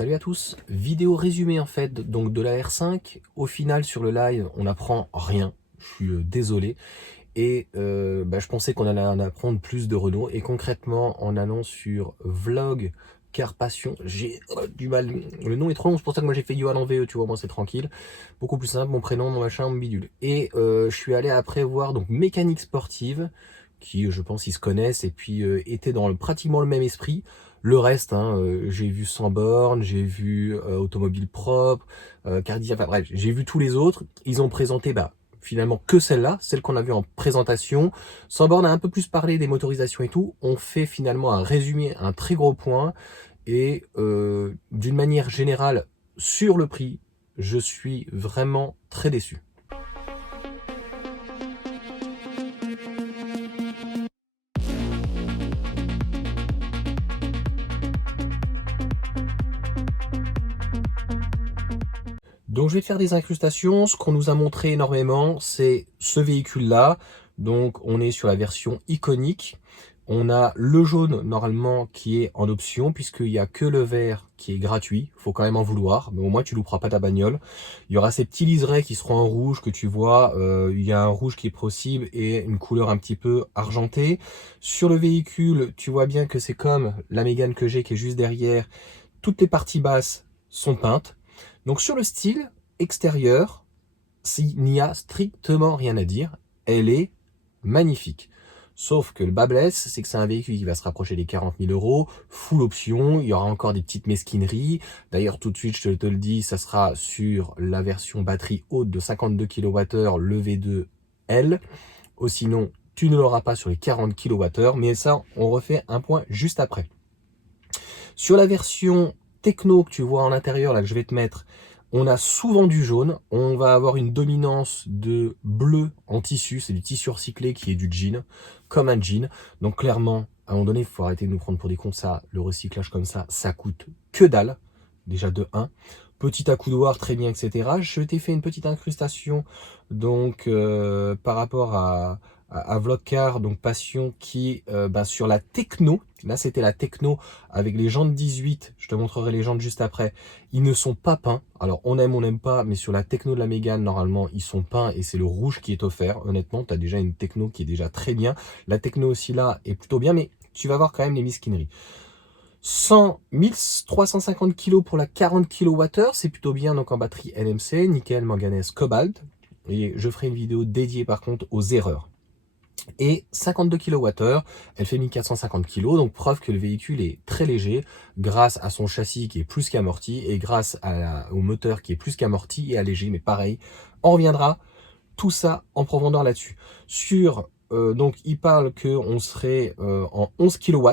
Salut à tous, vidéo résumée en fait donc de la R5. Au final sur le live on n'apprend rien, je suis désolé. Et je pensais qu'on allait en apprendre plus de Renault. Et concrètement en allant sur Vlog Car Passion, j'ai du mal, le nom est trop long, c'est pour ça que moi j'ai fait Yoann en VE, tu vois, moi c'est tranquille. Beaucoup plus simple, mon prénom, mon machin, mon bidule. Et je suis allé après voir donc Mécanique Sportive, qui je pense ils se connaissent et puis étaient dans pratiquement le même esprit. Le reste, hein, j'ai vu Sans Borne, j'ai vu Automobile Propre, Cardia, enfin bref, j'ai vu tous les autres. Ils ont présenté finalement que celle-là, celle qu'on a vue en présentation. Sans Borne a un peu plus parlé des motorisations et tout. On fait finalement un résumé, un très gros point. Et d'une manière générale, sur le prix, je suis vraiment très déçu. Donc je vais te faire des incrustations. Ce qu'on nous a montré énormément, c'est ce véhicule-là. Donc on est sur la version iconique. On a le jaune normalement qui est en option puisqu'il n'y a que le vert qui est gratuit. Faut quand même en vouloir, mais au moins tu louperas pas ta bagnole. Il y aura ces petits liserés qui seront en rouge que tu vois. Il y a un rouge qui est possible et une couleur un petit peu argentée. Sur le véhicule, tu vois bien que c'est comme la Mégane que j'ai qui est juste derrière. Toutes les parties basses sont peintes. Donc sur le style extérieur, il n'y a strictement rien à dire. Elle est magnifique. Sauf que le bas blesse, c'est que c'est un véhicule qui va se rapprocher des 40 000 euros, full option, il y aura encore des petites mesquineries. D'ailleurs, tout de suite, je te le dis, ça sera sur la version batterie haute de 52 kWh, le V2L. Ou sinon, tu ne l'auras pas sur les 40 kWh, mais ça, on refait un point juste après. Sur la version techno que tu vois en intérieur, là que je vais te mettre, on a souvent du jaune. On va avoir une dominance de bleu en tissu. C'est du tissu recyclé qui est du jean, comme un jean. Donc clairement, à un moment donné, il faut arrêter de nous prendre pour des cons. Ça, le recyclage comme ça coûte que dalle. Déjà de 1. Petit accoudoir, très bien, etc. Je t'ai fait une petite incrustation donc par rapport à Vlogcar, donc Passion, qui sur la techno. Là, c'était la techno avec les jantes 18. Je te montrerai les jantes juste après. Ils ne sont pas peints. Alors, on n'aime pas, mais sur la techno de la Mégane, normalement, ils sont peints et c'est le rouge qui est offert. Honnêtement, tu as déjà une techno qui est déjà très bien. La techno aussi là est plutôt bien, mais tu vas voir quand même les mesquineries. 1350 kg pour la 40 kWh, c'est plutôt bien, donc en batterie NMC, nickel, manganèse, cobalt. Et je ferai une vidéo dédiée par contre aux erreurs. Et 52 kWh, elle fait 1450 kg, donc preuve que le véhicule est très léger grâce à son châssis qui est plus qu'amorti et grâce au moteur qui est plus qu'amorti et allégé, mais pareil, on reviendra tout ça en profondeur là-dessus. Donc il parle qu'on serait en 11 kW,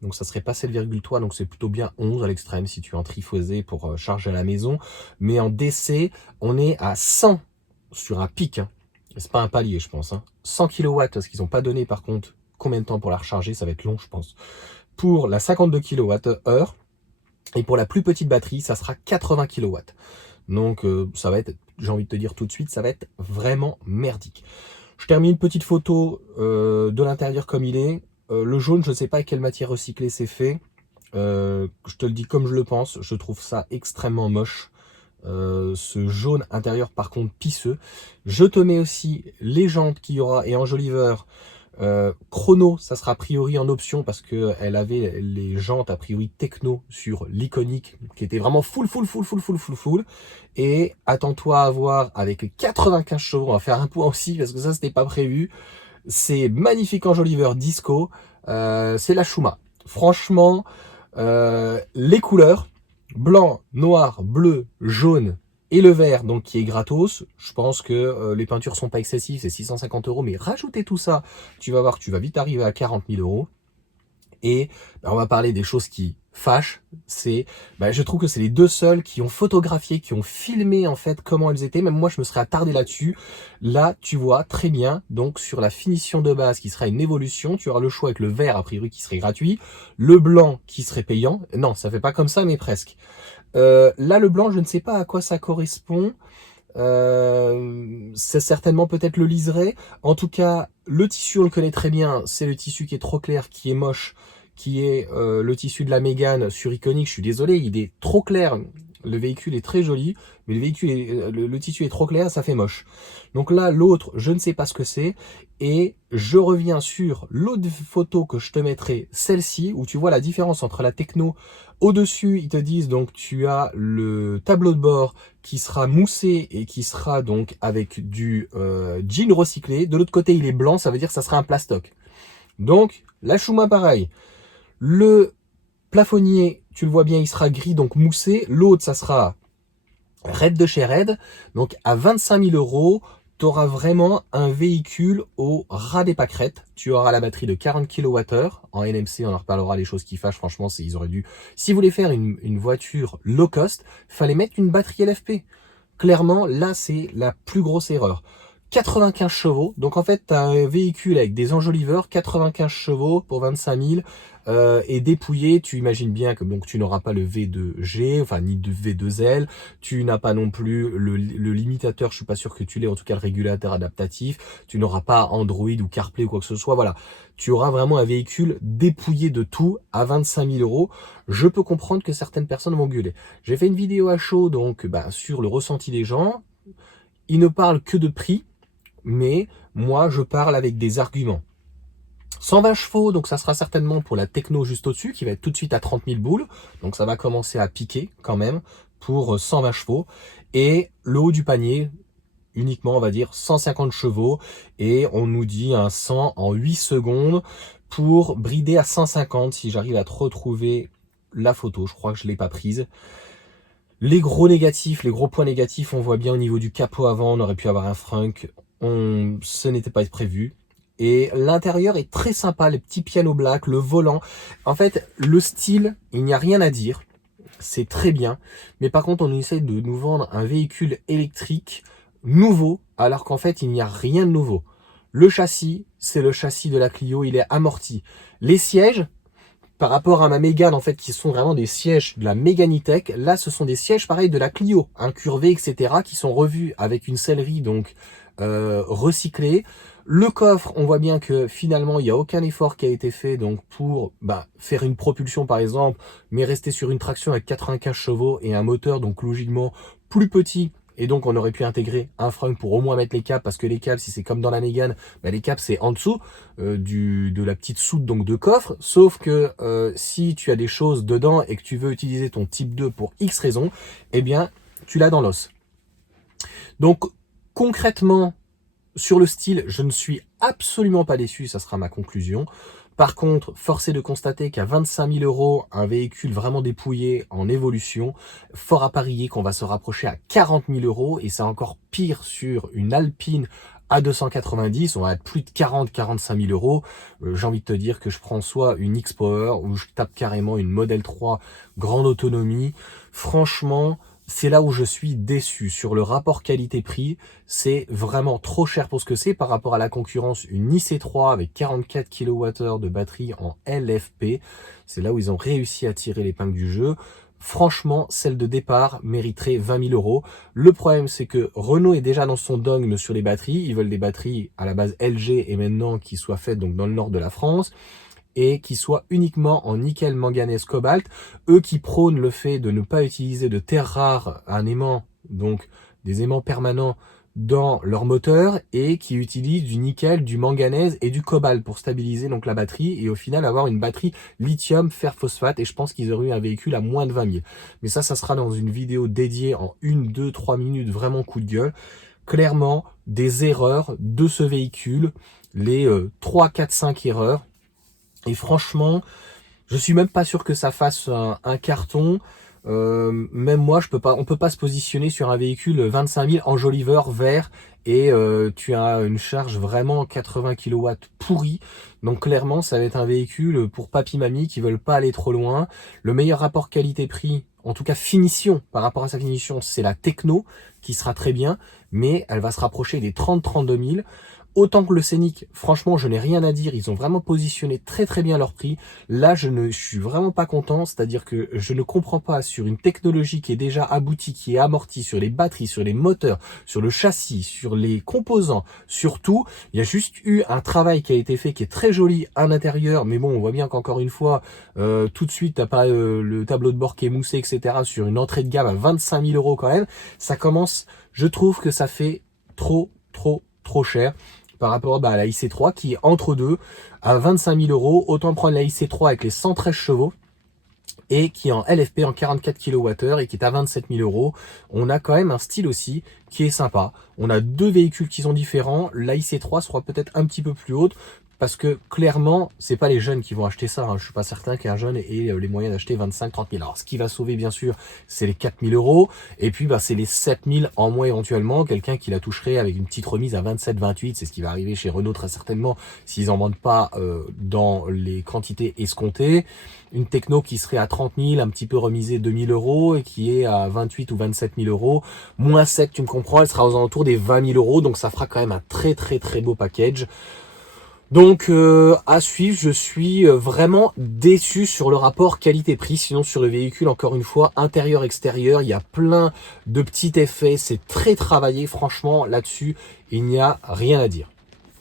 donc ça serait pas 7,3, donc c'est plutôt bien 11 à l'extrême si tu es en triphasé pour charger à la maison, mais en DC, on est à 100 sur un pic, hein. C'est pas un palier, je pense. 100 kW, parce qu'ils n'ont pas donné par contre combien de temps pour la recharger, ça va être long, je pense. Pour la 52 kWh, et pour la plus petite batterie, ça sera 80 kW. Donc ça va être, j'ai envie de te dire tout de suite, ça va être vraiment merdique. Je termine une petite photo de l'intérieur comme il est. Le jaune, je ne sais pas avec quelle matière recyclée c'est fait. Je te le dis comme je le pense, je trouve ça extrêmement moche. Ce jaune intérieur par contre pisseux. Je te mets aussi les jantes qu'il y aura et enjoliveur. Chrono, ça sera a priori en option parce que elle avait les jantes a priori techno sur l'iconique qui était vraiment full. Et attends-toi à voir avec les 95 chevaux, on va faire un point aussi parce que ça c'était pas prévu. C'est magnifique enjoliveur disco, c'est la Shuma. Franchement, les couleurs blanc, noir, bleu, jaune et le vert, donc qui est gratos. Je pense que les peintures sont pas excessives, c'est 650 euros, mais rajoutez tout ça, tu vas voir que tu vas vite arriver à 40 000 euros. Et on va parler des choses qui fâchent. Je trouve que c'est les deux seuls qui ont photographié, qui ont filmé en fait comment elles étaient. Même moi, je me serais attardé là-dessus. Là, tu vois très bien. Donc sur la finition de base, qui sera une évolution, tu auras le choix avec le vert a priori qui serait gratuit, le blanc qui serait payant. Non, ça fait pas comme ça, mais presque. Là, le blanc, je ne sais pas à quoi ça correspond. C'est certainement peut-être le liseré. En tout cas, le tissu, on le connaît très bien. C'est le tissu qui est trop clair, qui est moche, qui est le tissu de la Mégane sur Iconic. Je suis désolé, il est trop clair. Le véhicule est très joli, mais le tissu est trop clair, ça fait moche. Donc là, l'autre, je ne sais pas ce que c'est. Et je reviens sur l'autre photo que je te mettrai, celle-ci, où tu vois la différence entre la Tekno. Au-dessus, ils te disent donc tu as le tableau de bord qui sera moussé et qui sera donc avec du jean recyclé. De l'autre côté, il est blanc, ça veut dire que ça sera un plastoc. Donc, la Shuma, pareil. Le plafonnier, tu le vois bien, il sera gris, donc moussé. L'autre, ça sera Red de chez Red. Donc, à 25 000 euros, tu auras vraiment un véhicule au ras des pâquerettes. Tu auras la batterie de 40 kWh. En NMC, on en reparlera, les choses qui fâchent. Franchement, ils auraient dû... Si vous voulez faire une voiture low cost, fallait mettre une batterie LFP. Clairement, là, c'est la plus grosse erreur. 95 chevaux. Donc en fait, tu as un véhicule avec des enjoliveurs, 95 chevaux pour 25 000 et dépouillé. Tu imagines bien que donc tu n'auras pas le V2G, enfin ni de V2L. Tu n'as pas non plus le limitateur, je suis pas sûr que tu l'aies, en tout cas le régulateur adaptatif. Tu n'auras pas Android ou CarPlay ou quoi que ce soit. Voilà, tu auras vraiment un véhicule dépouillé de tout à 25 000 euros. Je peux comprendre que certaines personnes vont gueuler. J'ai fait une vidéo à chaud donc sur le ressenti des gens. Ils ne parlent que de prix. Mais moi, je parle avec des arguments. 120 chevaux, donc ça sera certainement pour la Tekno juste au-dessus, qui va être tout de suite à 30 000 boules. Donc ça va commencer à piquer quand même pour 120 chevaux. Et le haut du panier, uniquement, on va dire 150 chevaux. Et on nous dit un 100 en 8 secondes pour brider à 150, si j'arrive à te retrouver la photo. Je crois que je ne l'ai pas prise. Les gros négatifs, les gros points négatifs, on voit bien au niveau du capot avant, on aurait pu avoir un frunk. Ce n'était pas prévu. Et l'intérieur est très sympa, les petits pianos black, le volant. En fait, le style, il n'y a rien à dire. C'est très bien. Mais par contre, on essaie de nous vendre un véhicule électrique nouveau, alors qu'en fait, il n'y a rien de nouveau. Le châssis, c'est le châssis de la Clio, il est amorti. Les sièges, par rapport à ma Mégane, en fait, qui sont vraiment des sièges de la Méganitech, là, ce sont des sièges, pareil, de la Clio, incurvés, etc., qui sont revus avec une sellerie, donc, recyclée. Le coffre, on voit bien que finalement, il n'y a aucun effort qui a été fait donc pour faire une propulsion, par exemple, mais rester sur une traction avec 95 chevaux et un moteur, donc logiquement, plus petit. Et donc, on aurait pu intégrer un frein pour au moins mettre les câbles, parce que les câbles, si c'est comme dans la Mégane, les câbles, c'est en dessous de la petite soute donc de coffre. Sauf que si tu as des choses dedans et que tu veux utiliser ton type 2 pour X raison, eh bien, tu l'as dans l'os. Donc, concrètement, sur le style, je ne suis absolument pas déçu, ça sera ma conclusion. Par contre, force est de constater qu'à 25 000 euros, un véhicule vraiment dépouillé en évolution, fort à parier qu'on va se rapprocher à 40 000 euros, et c'est encore pire sur une Alpine A290, on va être plus de 40-45 000 euros. J'ai envie de te dire que je prends soit une X-Power, ou je tape carrément une Model 3 grande autonomie. Franchement, c'est là où je suis déçu. Sur le rapport qualité-prix, c'est vraiment trop cher pour ce que c'est par rapport à la concurrence. Une IC3 avec 44 kWh de batterie en LFP, c'est là où ils ont réussi à tirer l'épingle du jeu. Franchement, celle de départ mériterait 20 000 euros. Le problème, c'est que Renault est déjà dans son dogme sur les batteries. Ils veulent des batteries à la base LG et maintenant qui soient faites donc dans le nord de la France, et qui soit uniquement en nickel, manganèse, cobalt. Eux qui prônent le fait de ne pas utiliser de terres rares, un aimant, donc des aimants permanents dans leur moteur, et qui utilisent du nickel, du manganèse et du cobalt pour stabiliser donc la batterie, et au final avoir une batterie lithium, fer, phosphate, et je pense qu'ils auraient eu un véhicule à moins de 20 000. Mais ça sera dans une vidéo dédiée en 1, 2, 3 minutes, vraiment coup de gueule. Clairement, des erreurs de ce véhicule, les 3, 4, 5 erreurs. Et franchement, je suis même pas sûr que ça fasse un carton. Même moi, on peut pas se positionner sur un véhicule 25 000 enjoliveur vert et tu as une charge vraiment 80 kW pourri. Donc clairement, ça va être un véhicule pour papy-mamie qui veulent pas aller trop loin. Le meilleur rapport qualité-prix, en tout cas finition, par rapport à sa finition, c'est la Tekno qui sera très bien, mais elle va se rapprocher des 30-32 000. Autant que le Scénic, franchement, je n'ai rien à dire. Ils ont vraiment positionné très très bien leur prix. Là, je suis vraiment pas content. C'est-à-dire que je ne comprends pas, sur une technologie qui est déjà aboutie, qui est amortie, sur les batteries, sur les moteurs, sur le châssis, sur les composants, sur tout. Il y a juste eu un travail qui a été fait qui est très joli à l'intérieur. Mais bon, on voit bien qu'encore une fois, tout de suite, t'as pas le tableau de bord qui est moussé, etc. Sur une entrée de gamme à 25 000 € quand même. Ça commence, je trouve que ça fait trop cher par rapport à la IC3 qui est entre deux à 25 000 €. Autant prendre la IC3 avec les 113 chevaux et qui est en LFP en 44 kWh et qui est à 27 000 €. On a quand même un style aussi qui est sympa. On a deux véhicules qui sont différents. La IC3 sera peut-être un petit peu plus haute parce que clairement, c'est pas les jeunes qui vont acheter ça. Je suis pas certain qu'un jeune ait les moyens d'acheter 25-30 000. Alors, ce qui va sauver, bien sûr, c'est les 4 000 €. Et puis, c'est les 7 000 en moins éventuellement. Quelqu'un qui la toucherait avec une petite remise à 27-28. C'est ce qui va arriver chez Renault très certainement s'ils en vendent pas dans les quantités escomptées. Une techno qui serait à 30 000, un petit peu remisée 2 000 € et qui est à 28 ou 27 000 €. Moins 7, tu me comprends, elle sera aux alentours des 20 000 €. Donc, ça fera quand même un très beau package. Donc à suivre, je suis vraiment déçu sur le rapport qualité-prix. Sinon sur le véhicule, encore une fois, intérieur-extérieur, il y a plein de petits effets, c'est très travaillé. Franchement, là-dessus, il n'y a rien à dire.